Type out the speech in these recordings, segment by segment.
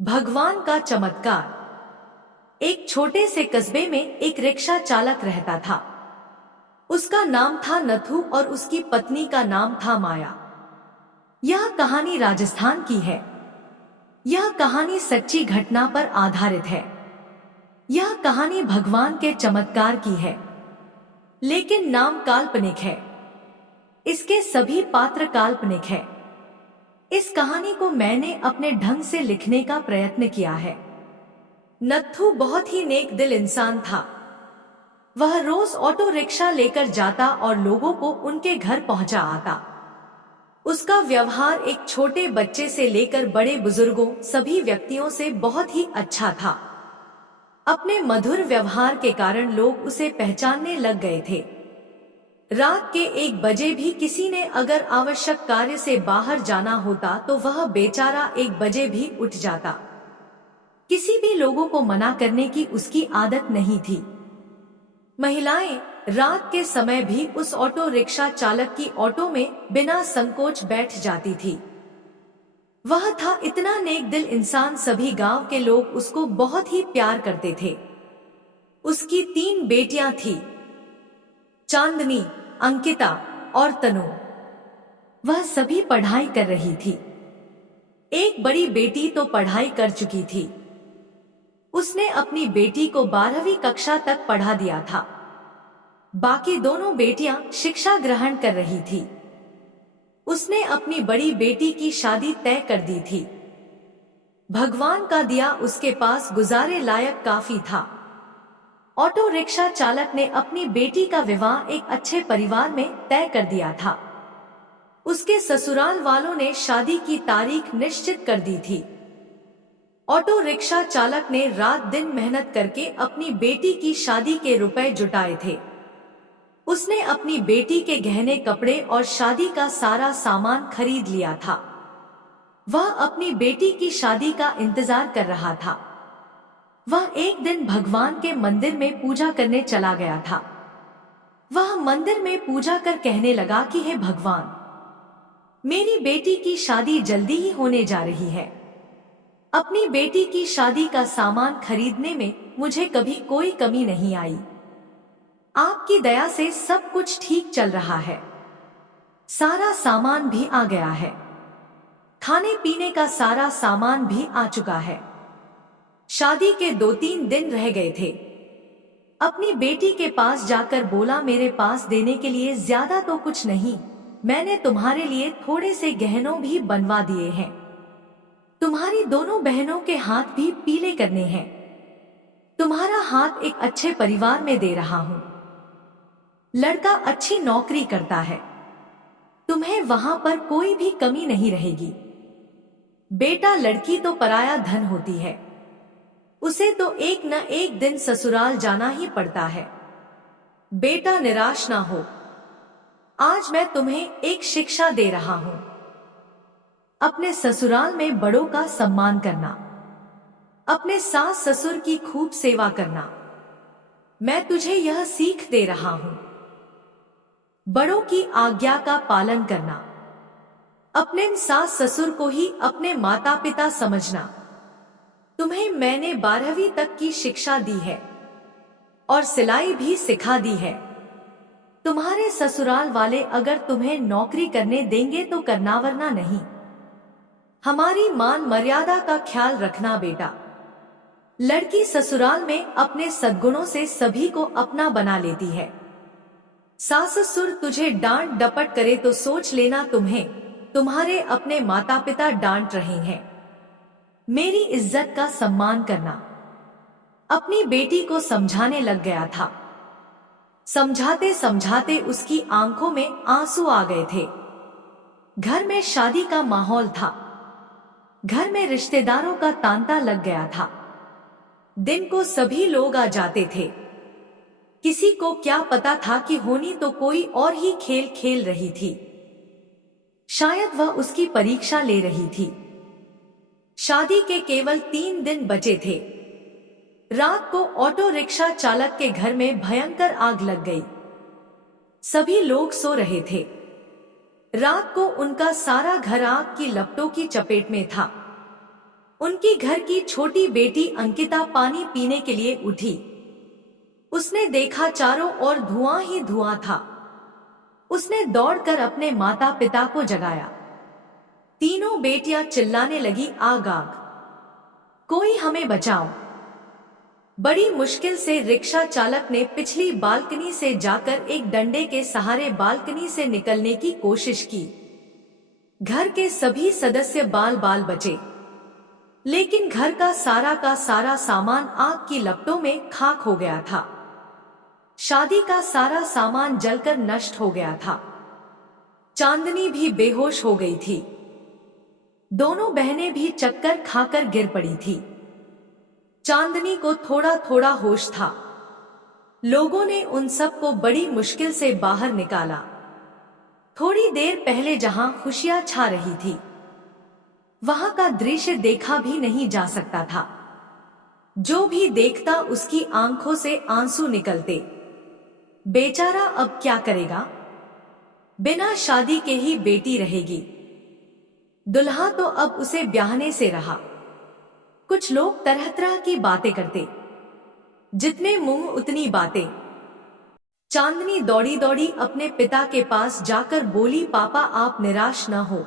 भगवान का चमत्कार। एक छोटे से कस्बे में एक रिक्शा चालक रहता था। उसका नाम था नथु और उसकी पत्नी का नाम था माया। यह कहानी राजस्थान की है। यह कहानी सच्ची घटना पर आधारित है। यह कहानी भगवान के चमत्कार की है, लेकिन नाम काल्पनिक है। इसके सभी पात्र काल्पनिक है। इस कहानी को मैंने अपने ढंग से लिखने का प्रयत्न किया है। नत्थू बहुत ही नेक दिल इंसान था। वह रोज ऑटो रिक्शा लेकर जाता और लोगों को उनके घर पहुंचा आता। उसका व्यवहार एक छोटे बच्चे से लेकर बड़े बुजुर्गों सभी व्यक्तियों से बहुत ही अच्छा था। अपने मधुर व्यवहार के कारण लोग उसे पहचानने लग गए थे। रात के 1 बजे भी किसी ने अगर आवश्यक कार्य से बाहर जाना होता तो वह बेचारा 1 बजे भी उठ जाता। किसी भी लोगों को मना करने की उसकी आदत नहीं थी। महिलाएं रात के समय भी उस ऑटो रिक्शा चालक की ऑटो में बिना संकोच बैठ जाती थी। वह था इतना नेक दिल इंसान, सभी गांव के लोग उसको बहुत ही प्यार करते थे। उसकी 3 बेटियां थी, चांदनी, अंकिता और तनु। वह सभी पढ़ाई कर रही थी। एक बड़ी बेटी तो पढ़ाई कर चुकी थी। उसने अपनी बेटी को 12वीं कक्षा तक पढ़ा दिया था। बाकी दोनों बेटियां शिक्षा ग्रहण कर रही थी। उसने अपनी बड़ी बेटी की शादी तय कर दी थी। भगवान का दिया उसके पास गुजारे लायक काफी था। ऑटो रिक्शा चालक ने अपनी बेटी का विवाह एक अच्छे परिवार में तय कर दिया था। उसके ससुराल वालों ने शादी की तारीख निश्चित कर दी थी। ऑटो रिक्शा चालक ने रात दिन मेहनत करके अपनी बेटी की शादी के रुपए जुटाए थे। उसने अपनी बेटी के गहने, कपड़े और शादी का सारा सामान खरीद लिया था। वह अपनी बेटी की शादी का इंतजार कर रहा था। वह एक दिन भगवान के मंदिर में पूजा करने चला गया था। वह मंदिर में पूजा कर कहने लगा कि हे भगवान, मेरी बेटी की शादी जल्दी ही होने जा रही है। अपनी बेटी की शादी का सामान खरीदने में मुझे कभी कोई कमी नहीं आई। आपकी दया से सब कुछ ठीक चल रहा है। सारा सामान भी आ गया है। खाने पीने का सारा सामान भी आ चुका है। शादी के 2-3 दिन रह गए थे। अपनी बेटी के पास जाकर बोला, मेरे पास देने के लिए ज्यादा तो कुछ नहीं, मैंने तुम्हारे लिए थोड़े से गहनों भी बनवा दिए हैं। तुम्हारी दोनों बहनों के हाथ भी पीले करने हैं। तुम्हारा हाथ एक अच्छे परिवार में दे रहा हूं। लड़का अच्छी नौकरी करता है। तुम्हें वहां पर कोई भी कमी नहीं रहेगी। बेटा, लड़की तो पराया धन होती है। उसे तो एक न एक दिन ससुराल जाना ही पड़ता है। बेटा, निराश ना हो। आज मैं तुम्हें एक शिक्षा दे रहा हूं। अपने ससुराल में बड़ों का सम्मान करना, अपने सास ससुर की खूब सेवा करना। मैं तुझे यह सीख दे रहा हूं। बड़ों की आज्ञा का पालन करना, अपने सास ससुर को ही अपने माता पिता समझना। तुम्हें मैंने 12वीं तक की शिक्षा दी है और सिलाई भी सिखा दी है। तुम्हारे ससुराल वाले अगर तुम्हें नौकरी करने देंगे तो करना, वरना नहीं। हमारी मान मर्यादा का ख्याल रखना बेटा। लड़की ससुराल में अपने सद्गुणों से सभी को अपना बना लेती है। सास ससुर तुझे डांट डपट करे तो सोच लेना तुम्हें तुम्हारे अपने माता पिता डांट रहे हैं। मेरी इज्जत का सम्मान करना। अपनी बेटी को समझाने लग गया था। समझाते समझाते उसकी आंखों में आंसू आ गए थे। घर में शादी का माहौल था। घर में रिश्तेदारों का तांता लग गया था। दिन को सभी लोग आ जाते थे। किसी को क्या पता था कि होनी तो कोई और ही खेल खेल रही थी। शायद वह उसकी परीक्षा ले रही थी। शादी के केवल 3 दिन बचे थे। रात को ऑटो रिक्शा चालक के घर में भयंकर आग लग गई। सभी लोग सो रहे थे। रात को उनका सारा घर आग की लपटों की चपेट में था। उनकी घर की छोटी बेटी अंकिता पानी पीने के लिए उठी। उसने देखा चारों ओर धुआं ही धुआं था। उसने दौड़कर अपने माता पिता को जगाया। तीनों बेटियां चिल्लाने लगी, आग आग, कोई हमें बचाओ। बड़ी मुश्किल से रिक्शा चालक ने पिछली बालकनी से जाकर एक डंडे के सहारे बालकनी से निकलने की कोशिश की। घर के सभी सदस्य बाल बाल बचे, लेकिन घर का सारा सामान आग की लपटों में खाक हो गया था। शादी का सारा सामान जलकर नष्ट हो गया था। चांदनी भी बेहोश हो गई थी। दोनों बहनें भी चक्कर खाकर गिर पड़ी थी। चांदनी को थोड़ा थोड़ा होश था। लोगों ने उन सब को बड़ी मुश्किल से बाहर निकाला। थोड़ी देर पहले जहां खुशियां छा रही थी, वहां का दृश्य देखा भी नहीं जा सकता था। जो भी देखता उसकी आंखों से आंसू निकलते। बेचारा अब क्या करेगा? बिना शादी के ही बेटी रहेगी। दुल्हा तो अब उसे ब्याहने से रहा। कुछ लोग तरह तरह की बातें करते, जितने मुंह उतनी बातें। चांदनी दौड़ी दौड़ी अपने पिता के पास जाकर बोली, पापा आप निराश न हो।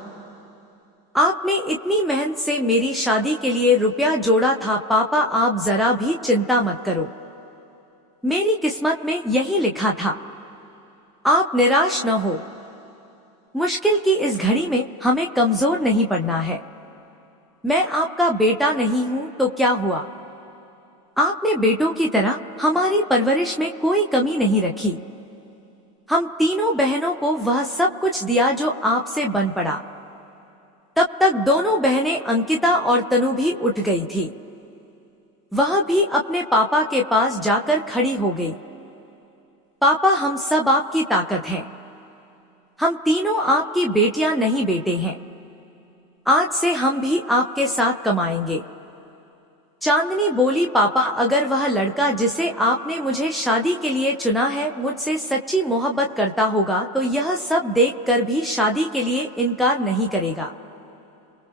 आपने इतनी मेहनत से मेरी शादी के लिए रुपया जोड़ा था। पापा आप जरा भी चिंता मत करो, मेरी किस्मत में यही लिखा था। आप निराश न हो। मुश्किल की इस घड़ी में हमें कमजोर नहीं पड़ना है। मैं आपका बेटा नहीं हूं तो क्या हुआ? आपने बेटों की तरह हमारी परवरिश में कोई कमी नहीं रखी। हम तीनों बहनों को वह सब कुछ दिया जो आपसे बन पड़ा। तब तक दोनों बहनें अंकिता और तनु भी उठ गई थी। वह भी अपने पापा के पास जाकर खड़ी हो गई। पापा हम सब आपकी ताकत हैं। हम तीनों आपकी बेटियां नहीं बेटे हैं। आज से हम भी आपके साथ कमाएंगे। चांदनी बोली, पापा अगर वह लड़का जिसे आपने मुझे शादी के लिए चुना है मुझसे सच्ची मोहब्बत करता होगा तो यह सब देखकर भी शादी के लिए इनकार नहीं करेगा।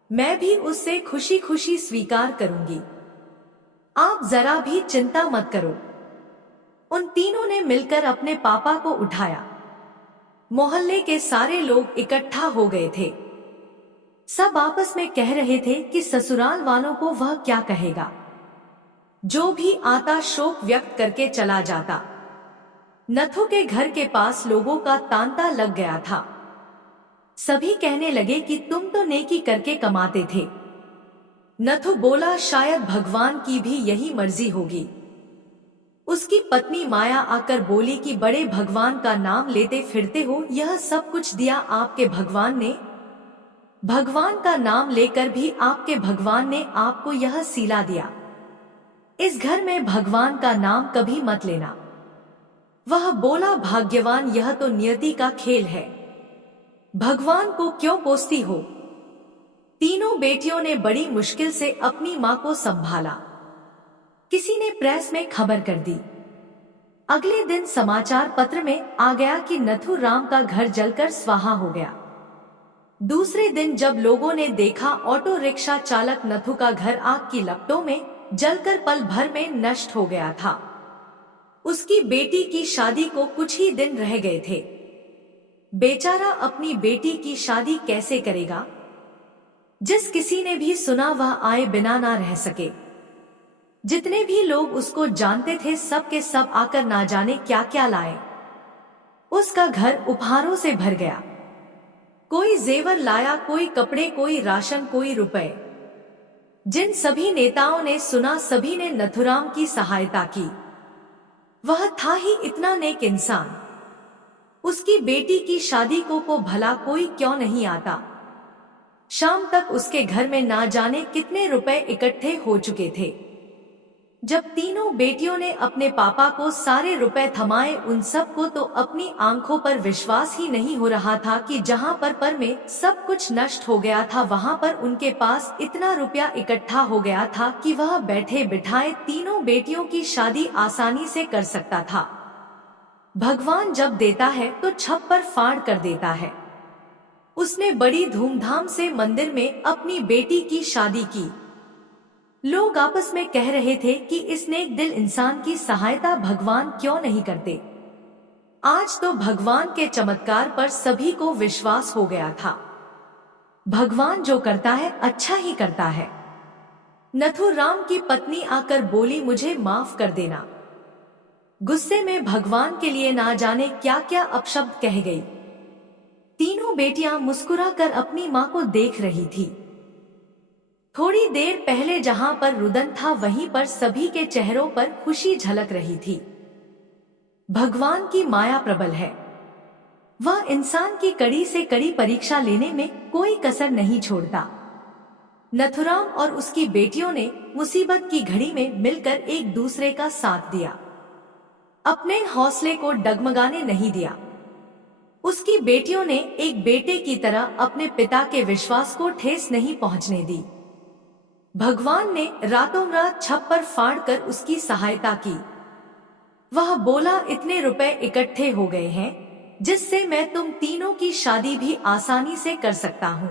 मैं भी उससे खुशी खुशी स्वीकार करूंगी। आप जरा भी चिंता मत करो। उन तीनों ने मिलकर अपने पापा को उठाया। मोहल्ले के सारे लोग इकट्ठा हो गए थे। सब आपस में कह रहे थे कि ससुराल वालों को वह क्या कहेगा। जो भी आता शोक व्यक्त करके चला जाता। नथु के घर के पास लोगों का तांता लग गया था। सभी कहने लगे कि तुम तो नेकी करके कमाते थे। नथु बोला, शायद भगवान की भी यही मर्जी होगी। उसकी पत्नी माया आकर बोली कि बड़े भगवान का नाम लेते फिरते हो, यह सब कुछ दिया आपके भगवान ने। भगवान का नाम लेकर भी आपके भगवान ने आपको यह सीला दिया। इस घर में भगवान का नाम कभी मत लेना। वह बोला, भाग्यवान यह तो नियति का खेल है। भगवान को क्यों कोसती हो? तीनों बेटियों ने बड़ी मुश्किल से अपनी मां को संभाला। किसी ने प्रेस में खबर कर दी। अगले दिन समाचार पत्र में आ गया कि नथु राम का घर जलकर स्वाहा हो गया। दूसरे दिन जब लोगों ने देखा ऑटो रिक्शा चालक नथु का घर आग की लपटों में जलकर पल भर में नष्ट हो गया था। उसकी बेटी की शादी को कुछ ही दिन रह गए थे। बेचारा अपनी बेटी की शादी कैसे करेगा? जिस किसी ने भी सुना वह आए बिना ना रह सके। जितने भी लोग उसको जानते थे सब के सब आकर ना जाने क्या क्या लाए। उसका घर उपहारों से भर गया। कोई जेवर लाया, कोई कपड़े, कोई राशन, कोई रुपए। जिन सभी नेताओं ने सुना सभी ने नथुराम की सहायता की। वह था ही इतना नेक इंसान। उसकी बेटी की शादी को भला कोई क्यों नहीं आता। शाम तक उसके घर में ना जाने कितने रुपए इकट्ठे हो चुके थे। जब तीनों बेटियों ने अपने पापा को सारे रुपए थमाए उन सब को तो अपनी आंखों पर विश्वास ही नहीं हो रहा था कि जहां पर में सब कुछ नष्ट हो गया था वहां पर उनके पास इतना रुपया इकट्ठा हो गया था कि वह बैठे बिठाए तीनों बेटियों की शादी आसानी से कर सकता था। भगवान जब देता है तो छप्पर फाड़ कर देता है। उसने बड़ी धूमधाम से मंदिर में अपनी बेटी की शादी की। लोग आपस में कह रहे थे कि इस नेक दिल इंसान की सहायता भगवान क्यों नहीं करते। आज तो भगवान के चमत्कार पर सभी को विश्वास हो गया था। भगवान जो करता है अच्छा ही करता है। नथुराम की पत्नी आकर बोली, मुझे माफ कर देना। गुस्से में भगवान के लिए ना जाने क्या क्या अपशब्द कह गई। तीनों बेटियां मुस्कुराकर अपनी मां को देख रही थी। थोड़ी देर पहले जहां पर रुदन था वहीं पर सभी के चेहरों पर खुशी झलक रही थी। भगवान की माया प्रबल है। वह इंसान की कड़ी से कड़ी परीक्षा लेने में कोई कसर नहीं छोड़ता। नथुराम और उसकी बेटियों ने मुसीबत की घड़ी में मिलकर एक दूसरे का साथ दिया, अपने हौसले को डगमगाने नहीं दिया। उसकी बेटियों ने एक बेटे की तरह अपने पिता के विश्वास को ठेस नहीं पहुंचने दी। भगवान ने रातों रात छप्पर फाड़कर उसकी सहायता की। वह बोला, इतने रुपए इकट्ठे हो गए हैं जिससे मैं तुम तीनों की शादी भी आसानी से कर सकता हूँ।